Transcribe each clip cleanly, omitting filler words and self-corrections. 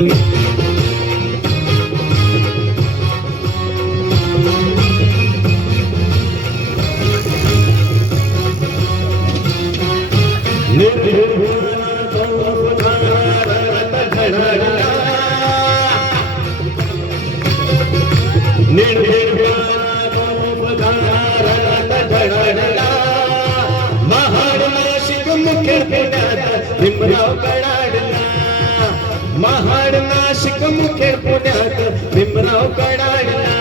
महाड नाशिक मुखेड पुण्यात भीमराव कडाडला, महाड नाशिक मुखेड पुण्यात भीमराव कडाडला,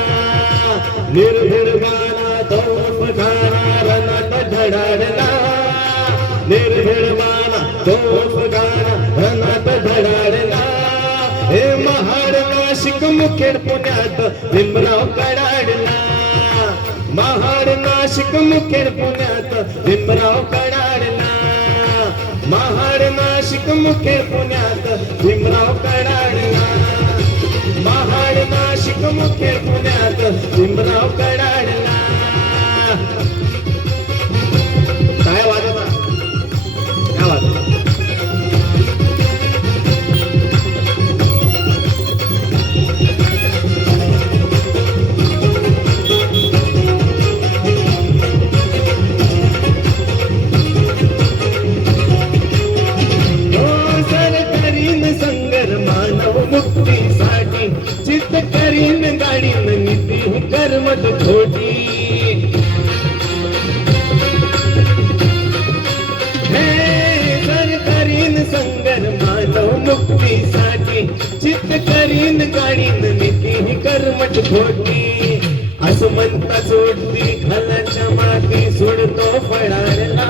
निर्भीड बाणा तोफ खाना रणात धडाडला, निर्भीड बाणा तोफ खाना रणात धडाडला, हे महाड नाशिक मुखेड पुण्यात भीमराव कडाडला, महाड नाशिक मुखेड पुण्यात भीमराव कडाडला, महाड नाशिक मुखेड पुण्यात भीमराव कडाडला, महाड नाशिक मुखेड पुण्यात भीमराव कडाडला. काय वाजता काय वाजता चित्त करीन गाडीन नीती कर्मत खोटी, हे सरकारीन संगर मानव मुक्तीसाठी, चित्त करीन गाडीन नीती कर्मत खोटी, असं म्हणता जोडती खालाच्या माती सोडतो फळाडला,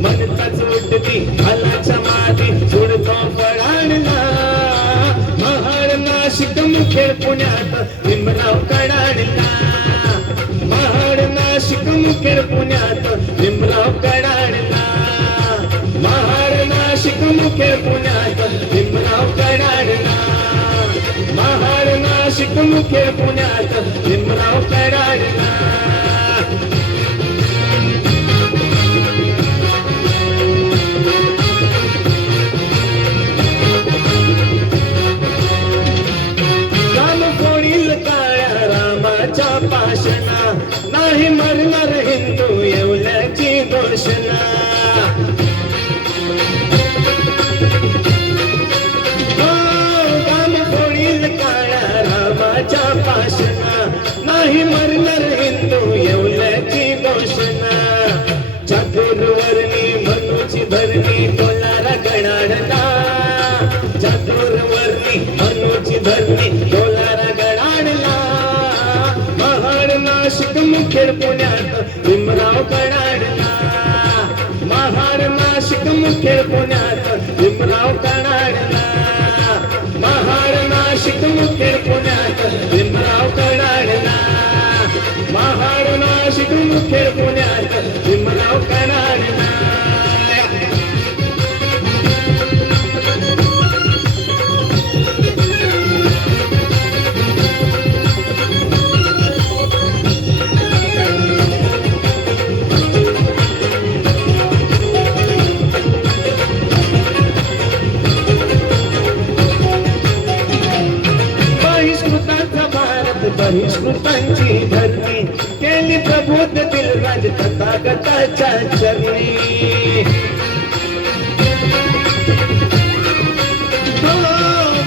म्हणता जोडती खालाच्या माती सोडतो फळाडला, महाड नाशिक मुखेड पुण्यात भीमराव कडाडला, महाड नाशिक मुखेड पुण्यात भीमराव कडाडला, महाड नाशिक मुखेड पुण्यात भीमराव कडाडला, महाड नाशिक मुखेड पुण्यात भीमराव कडाडला. पाशना नाही मरणार हिंदू येवल्याची घोषणा, गाम फोडील काळ्या रामाच्या पाशना नाही मरणार हिंदू येवल्याची घोषणा, चातुर्वर्णी मनूची धरणी डोलारा गडाडला, चातुर्वर्णी मनूची धरणी डोलारा गडाडला, नाशिक मुखेड पुण्यात भीमराव कडाडला, महाड नाशिक मुखेड पुण्यात भीमराव कडाडला, महाड नाशिक मुखेड पुण्यात भीमराव कडाडला, महाड नाशिक मुखेड पुण्यात भीमराव कडाडला. बहिष्कृतांची धरणी केली प्रबोधतील राज तथागताच्या चरणी,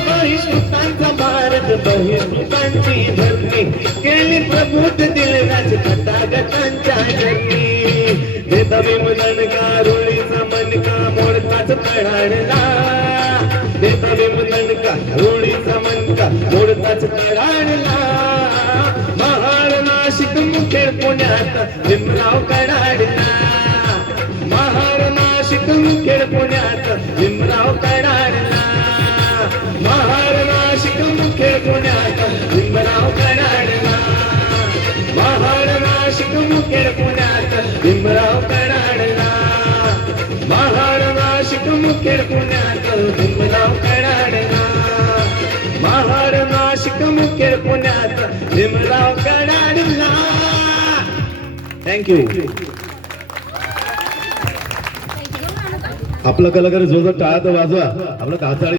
बहिष्कृतांचा भारत बहिष्कृतांची धरणी केली प्रबोधतील राज तथागतांच्या चरणी, देता मुलनका रुळीचा मनका मोडताच कडाडला, देता मुलनका रुळीचा मनका मोडताच कडाडला, महाड नाशिक मुखेड पुण्यात भीमराव कडाडला, महाड नाशिक मुखेड पुण्यात भीमराव कडाडला, महाड नाशिक मुखेड पुण्यात भीमराव कडाडला, महाड नाशिक मुखेड पुण्यात भीमराव कडाडला, महाड नाशिक मुखेड पुण्यात भीमराव कडाडला, महाड नाशिक मुखेड पुण्यात भीमराव कडाडला. थँक्यू. आपला कलाकार जोरात टाळा तर वाजवा, आपला काचाळी